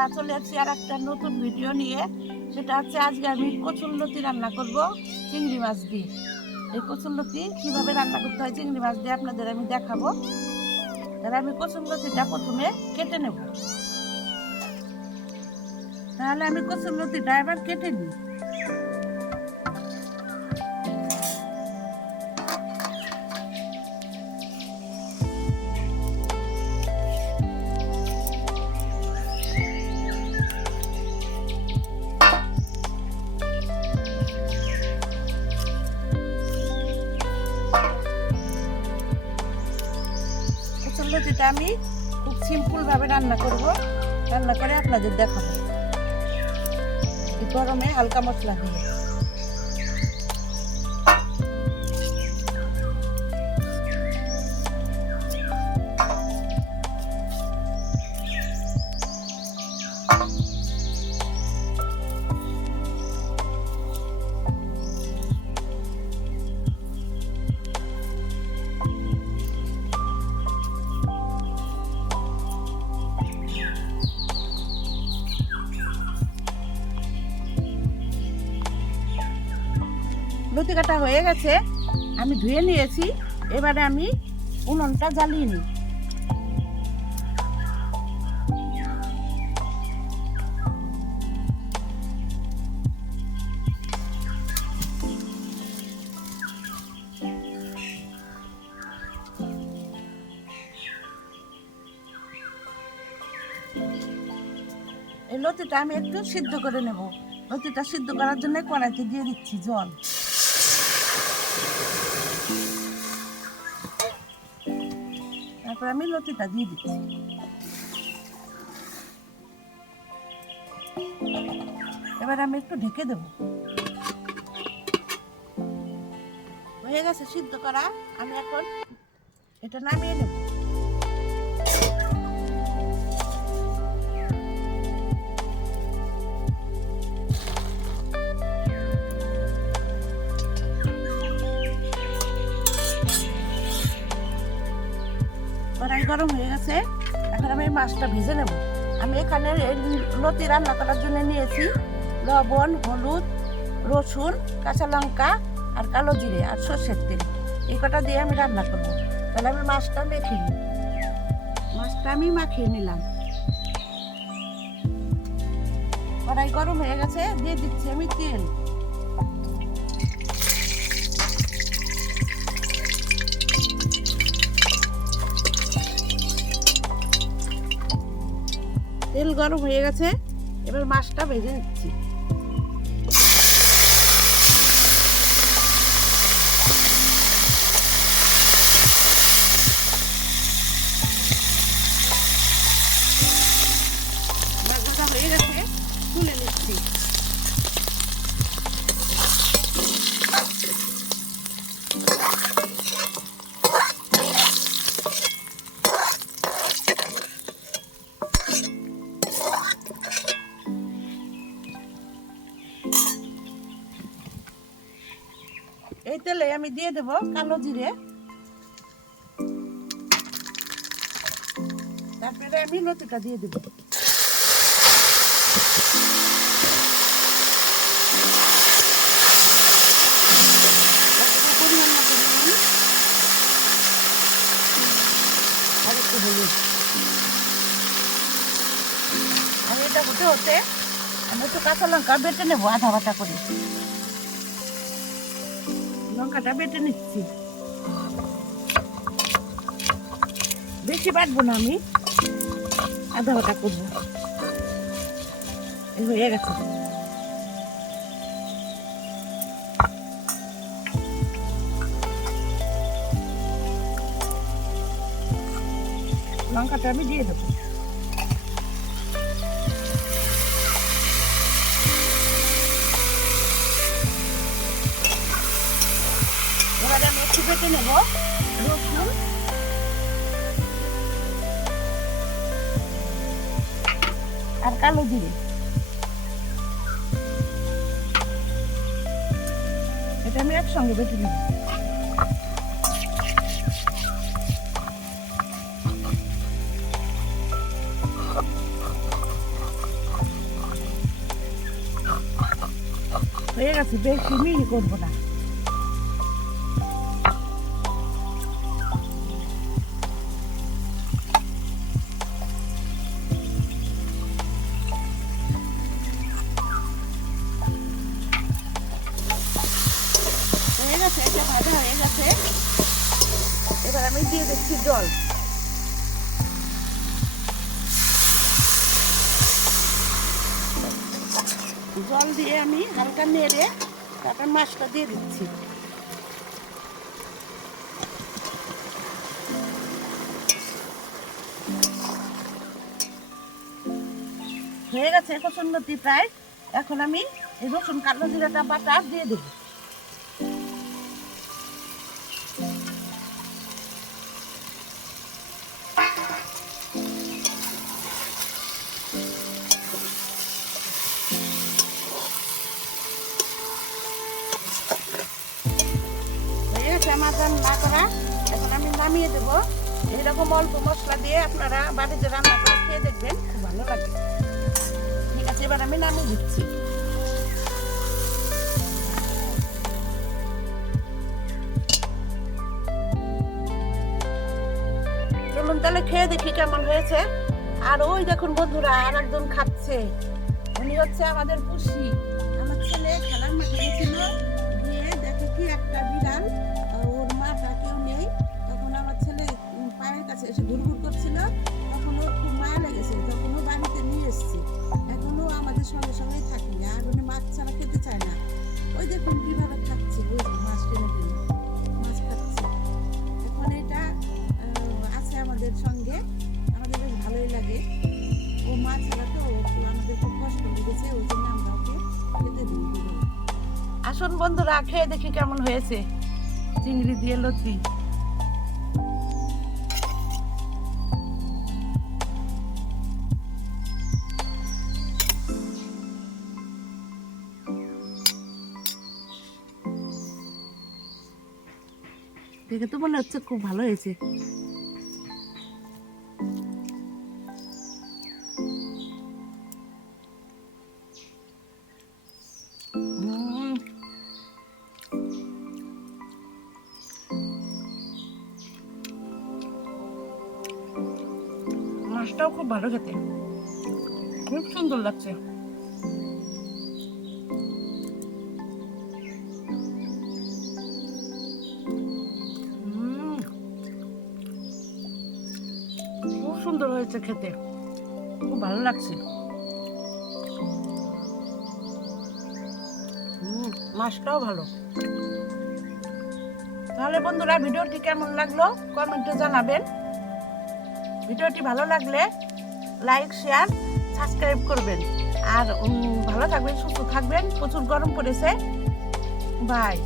বন্ধুরা চলে আসছি আর একটা নতুন ভিডিও নিয়ে। সেটা হচ্ছে আজকে আমি কচুরলতি রান্না করব, চিংড়ি মাছ দিয়ে। এই কচুরলতি কীভাবে রান্না করতে হয় চিংড়ি মাছ দিয়ে আপনাদের আমি দেখাবো। তাহলে আমি কচুরলতিটা প্রথমে কেটে নেব। তাহলে আমি কচুল্লতিটা এবার কেটে নিই। কচুরলতিটা আমি খুব সিম্পল ভাবে রান্না করব, রান্না করে আপনাদের দেখাবো। গরমে হালকা মশলা দিয়ে। লতি কাটা হয়ে গেছে, আমি ধুয়ে নিয়েছি, এবারে আমি উনুনটা জ্বালিয়ে নিই। এই লতিটা আমি একটু সিদ্ধ করে নেব। লতিটা সিদ্ধ করার জন্য কড়াইতে দিয়ে দিচ্ছি জল। তারপর আমি লতিটা দিয়ে দিচ্ছি এবার আমি একটু ঢেকে দেব হয়ে গেছে সিদ্ধ করা আমি এখন এটা নামিয়ে নেব গরম হয়ে গেছে, এখন আমি মাছটা ভেজে নেব। আমি এখানে লতি রান্না করার জন্য নিয়েছি লবণ, হলুদ, রসুন, কাঁচা লঙ্কা আর কালো জিরে আর সর্ষের তেল। এই কটা দিয়ে আমি রান্না করব। তাহলে আমি মাছটা মেখে নিই। মাছটা আমি মাখিয়ে নিলাম। কড়াই গরম হয়ে গেছে, দিয়ে দিচ্ছি আমি তেল। তেল গরম হয়ে গেছে। এবার মাছটা ভেজে নিচ্ছি। আমি দিয়ে দেব কালো জিরে। তারপরে আমি লতিটা দিয়ে দেব। আমি এটা হতে হতে আমি একটু কাঁচা লঙ্কা বেটে নেব আধা বাটা করে। লঙ্কাটা বেটে নিচ্ছি। বেশি বাটবো না আমি। আধা বাটা করব। হয়ে গেছে। লঙ্কাটা আমি দিয়ে দেবো। থেকে নেব। রসুন। আর কালো জিরে। এটা আমি একসঙ্গে বেটে নেব। হয়ে গেছে, বেশি মিহি করব না। দিচ্ছি জল। জল দিয়ে আমি হালকা নেড়ে তারপর মাছটা দিয়ে দিচ্ছি। হয়ে গেছে কচুন্নতি প্রায়। এখন আমি রসুন কালো জিরাটা বাটা দিয়ে দেবো। হয়ে না করা, এখন আমি নামিয়ে দেবো। এরকম অল্প মশলা দিয়ে আপনারা বাড়িতে রান্না করে খেয়ে দেখবেন, খুব ভালো লাগে। ঠিক আছে, এবার আমি নামিয়ে দিচ্ছি। চলুন তাহলে খেয়ে দেখি কেমন হয়েছে। আর ওই দেখুন বন্ধুরা, আর একজন খাচ্ছে। উনি হচ্ছে আমাদের পুষি। আমার ছেলে খেলার মাঠে গেছিল। বন্ধুরা, খেয়ে দেখি কেমন হয়েছে। চিংড়ি দিয়ে লতি দেখে তো মনে হচ্ছে খুব ভালো হয়েছে। মাছটাও খুব ভালো খেতে। খুব সুন্দর লাগছে। খুব সুন্দর হয়েছে খেতে। খুব ভালো লাগছে। মাছটাও ভালো। তাহলে বন্ধুরা, ভিডিওটি কেমন লাগল? কমেন্টে জানাবেন। ভিডিওটি ভালো লাগলে লাইক, শেয়ার, সাবস্ক্রাইব করবেন। আর ভালো থাকবেন, সুস্থ থাকবেন। প্রচুর গরম পড়েছে। বাই।